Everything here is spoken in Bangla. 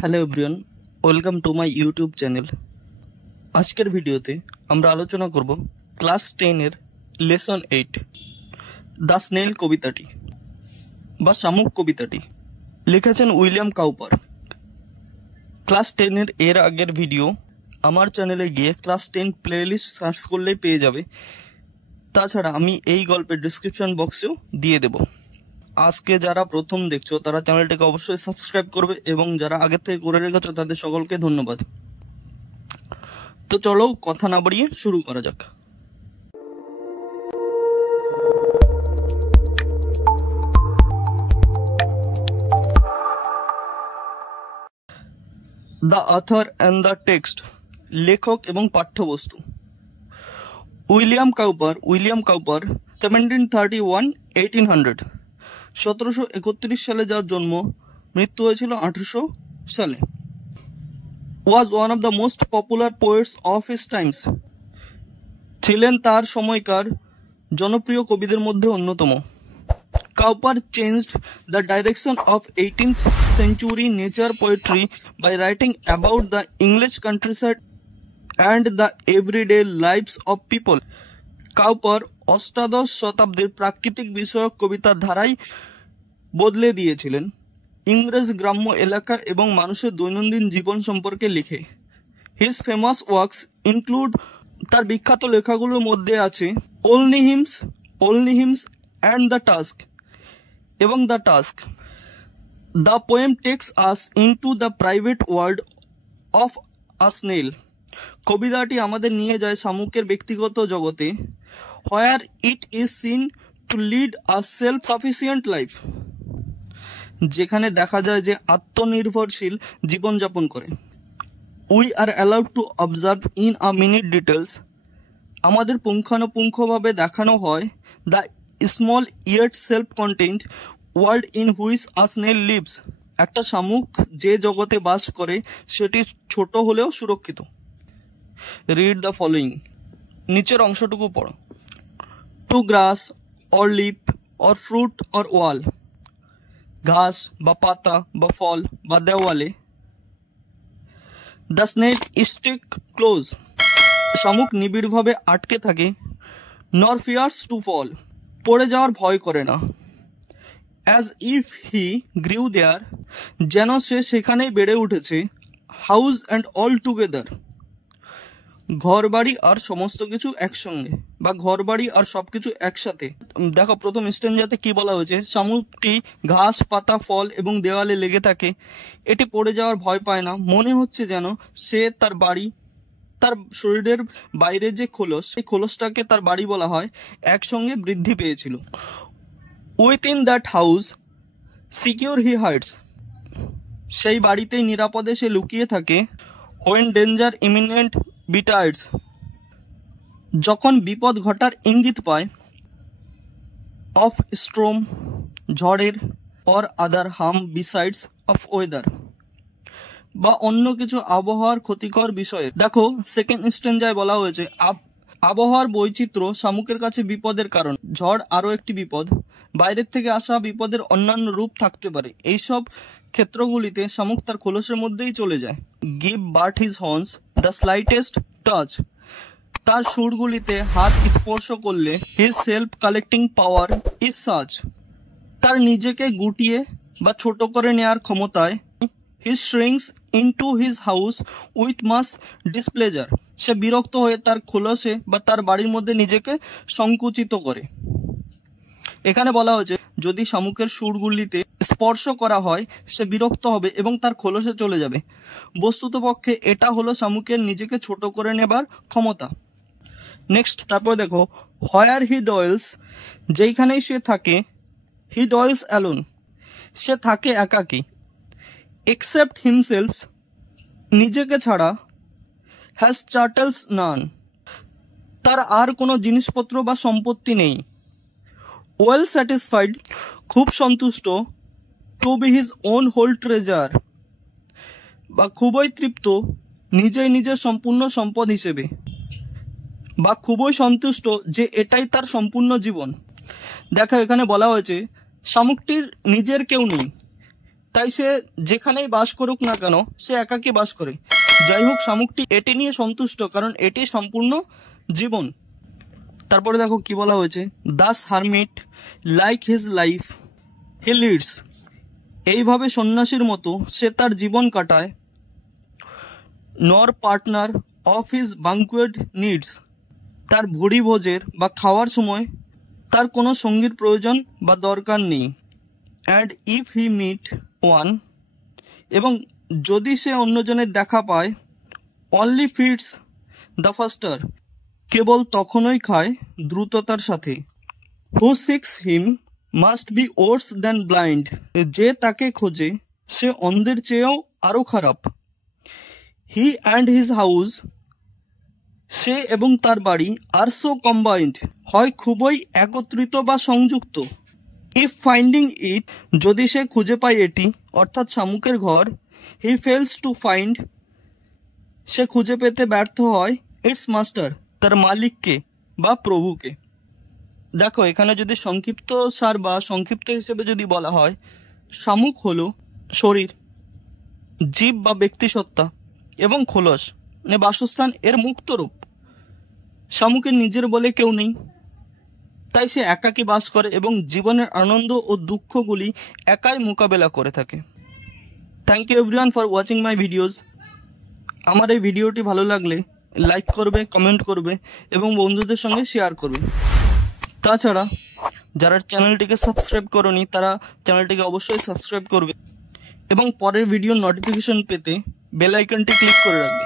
Hello everyone, welcome to my YouTube channel. আজকের ভিডিওতে আমরা আলোচনা করব ক্লাস 10-এর লেসন 8 দ্য স্নেল কবিতাটি বা শামুক কবিতাটি লিখেছেন উইলিয়াম কাউপার। ক্লাস 10-এর এর আগের ভিডিও আমার চ্যানেলে গিয়ে ক্লাস 10 প্লেলিস্ট সার্চ করলেই পেয়ে যাবে। তাছাড়া আমি এই গল্পের ডিসক্রিপশন বক্সেও দিয়ে দেব। আজকে যারা প্রথম দেখছো তারা চ্যানেলটিকে অবশ্যই সাবস্ক্রাইব করবে এবং যারা আগে থেকে করে রেখেছো তাদের সকলকে ধন্যবাদ। তো চলো কথা না বাড়িয়ে শুরু করা যাক। The author and the text, লেখক এবং পাঠ্যবস্তু। উইলিয়াম কাউপার 1731-1800, 1731 সালে যার জন্ম, মৃত্যু হয়েছিল 1800 সালে। was one of the most popular poets of his times, ছিলেন তার সময়কার জনপ্রিয় কবিদের মধ্যে অন্যতম। Cowper changed the direction of 18th century nature poetry by writing about the English countryside and the everyday lives of people. Cowper অষ্টাদশ শতাব্দীর প্রাকৃতিক বিষয়ক কবিতার ধারাই বদলে দিয়েছিলেন, ইংরেজ গ্রাম্য এলাকা এবং মানুষের দৈনন্দিন জীবন সম্পর্কে লিখে। হিজ ফেমাস ওয়ার্কস ইনক্লুড, তার বিখ্যাত লেখাগুলোর মধ্যে আছে only hymns and the task এবং the task. The poem takes us into the private world of a snail, কবিতাটি আমাদের নিয়ে যায় শামুকের ব্যক্তিগত জগতে, where it is seen to lead a self sufficient life, যেখানে দেখা যায় যে আত্মনির্ভরশীল জীবনযাপন করে। We are allowed to observe in a minute details, আমাদের পুঙ্খানুপুঙ্খভাবে দেখানো হয় the small yet self content world in which a snail leaves, একটা শামুক যে জগতে বাস করে সেটি ছোট হলেও সুরক্ষিত। রিড দ্য ফলোয়িং, নিচের অংশটুকু পড়ো। To grass or leaf or fruit or wall, ঘাস বা পাতা বা ফল বা দেওয়ালে। দ্য স্নেক স্টিক ক্লোজ, শামুক নিবিড়ভাবে আটকে থাকে। নর ফিয়ার্স টু ফল, পড়ে যাওয়ার ভয় করে না। অ্যাজ ইফ হি গ্রিউ দেয়ার, যেন সে সেখানেই বেড়ে উঠেছে। হাউস অ্যান্ড অল টুগেদার, ঘর বাড়ি আর সমস্ত কিছু একসঙ্গে বা ঘর বাড়ি আর সবকিছু একসাথে। দেখো প্রথম স্ট্যাঞ্জাতে কি বলা হয়েছে, শামুকটি ঘাস পাতা ফল এবং দেওয়ালে লেগে থাকে, এটি পড়ে যাওয়ার ভয় পায় না। মনে হচ্ছে যেন সে তার বাড়ি, তার শরীরের বাইরে যে খোলস, সেই খোলসটাকে তার বাড়ি বলা হয়, একসঙ্গে বৃদ্ধি পেয়েছিল। Within that house secure he hides, সেই বাড়িতেই নিরাপদে সে লুকিয়ে থাকে। হোয়েন ডেঞ্জার ইমিনেন্ট বিটাইডস, যখন বিপদ ঘটার ইঙ্গিত পায়। অফ স্ট্রম, ঝড়ের। Or other harm besides of weather, বা অন্য কিছু আবহাওয়ার ক্ষতিকর বিষয়ে। দেখো সেকেন্ড স্ট্যাঞ্জায় বলা হয়েছে আবহাওয়ার বৈচিত্র্য শামুকের কাছে বিপদের কারণ। ঝড় আরও একটি বিপদ, বাইরের থেকে আসা বিপদের অন্যান্য রূপ থাকতে পারে। এইসব ক্ষেত্রগুলিতে শামুক তার খোলসের মধ্যেই চলে যায়। Give but his horns the slightest touch, তার সুরগুলিতে হাত স্পর্শ করলে। His self collecting power is such, তার নিজেকে গুটিয়ে বা ছোট করে নেওয়ার ক্ষমতায়। His shrinks into his house with much displeasure, সে বিরক্ত হয়ে তার খোলসে বা তার বাড়ির মধ্যে নিজেকে সংকুচিত করে। এখানে বলা হয়েছে যদি শামুকের সুরগুলিতে স্পর্শ করা হয় সে বিরক্ত হবে এবং তার খোলসে চলে যাবে। বস্তুতপক্ষে এটা হলো শামুকের নিজেকে ছোট করে নেবার ক্ষমতা। নেক্সট তারপর দেখো, হোয়ার হি ডয়েলস, যেইখানেই সে থাকে। হি ডয়েলস অ্যালোন, সে থাকে একাকী। এক্সেপ্ট হিমসেলফ, নিজেকে ছাড়া। হ্যাজ চার্টেলস নান, তার আর কোনো জিনিসপত্র বা সম্পত্তি নেই। ওয়েল স্যাটিসফাইড, খুব সন্তুষ্ট। To be his own whole treasure, বা খুবই তৃপ্ত, নিজেই নিজের সম্পূর্ণ সম্পদ হিসেবে, বা খুবই সন্তুষ্ট যে এটাই তার সম্পূর্ণ জীবন। দেখো এখানে বলা হয়েছে শামুকটির নিজের কেউ নেই, তাই সে যেখানেই বাস করুক না কেন সে একাকী বাস করে। যাই হোক, শামুকটি এটি নিয়ে সন্তুষ্ট, কারণ এটি সম্পূর্ণ জীবন। তারপরে দেখো কি বলা হয়েছে, Das hermit like his life he leads, এইভাবে সন্ন্যাসীর মতো সে তার জীবন কাটায়। নর পার্টনার অফ হিজ বাঙ্কুয়েট নিডস, তার ভোজের বা খাওয়ার সময় তার কোনো সঙ্গীর প্রয়োজন বা দরকার নেই। And if he meet one, এবং যদি সে অন্যজনের দেখা পায়, অনলি ফিডস দ্য ফাস্টার, কেবল তখনই খায় দ্রুততার সাথে। Who seeks him must be worse than blind, যে তাকে খোঁজে সে অন্ধের চেয়েও আরও খারাপ। হি অ্যান্ড হিজ হাউস, সে এবং তার বাড়ি, আর সো কম্বাইন্ড, হয় খুবই একত্রিত বা সংযুক্ত। ইফ ফাইন্ডিং ইট, যদি সে খুঁজে পায় এটি অর্থাৎ শামুকের ঘর, হি ফেলস টু ফাইন্ড, সে খুঁজে পেতে ব্যর্থ হয় ইটস মাস্টার, তার মালিককে বা প্রভুকে। দেখো, এখানে যদি সংক্ষিপ্ত সার বা সংক্ষিপ্ত হিসেবে যদি বলা হয়, শামুক হলো শরীর, জীব বা ব্যক্তিসত্তা এবং খোলস মানে বাসস্থান এর মুক্ত রূপ। শামুকের নিজের বলে কেউ নেই, তাই সে একাকী বাস করে এবং জীবনের আনন্দ ও দুঃখগুলি একাই মোকাবেলা করে থাকে। Thank you everyone for watching my videos. আমার এই ভিডিওটি ভালো লাগলে লাইক করবে, কমেন্ট করবে এবং বন্ধুদের সঙ্গে শেয়ার করবে। তাছাড়া যারা চ্যানেলটিকে সাবস্ক্রাইব করোনি তারা চ্যানেলটিকে অবশ্যই সাবস্ক্রাইব করবে এবং পরের ভিডিওর নোটিফিকেশন পেতে বেল আইকনটি ক্লিক করে রাখবে।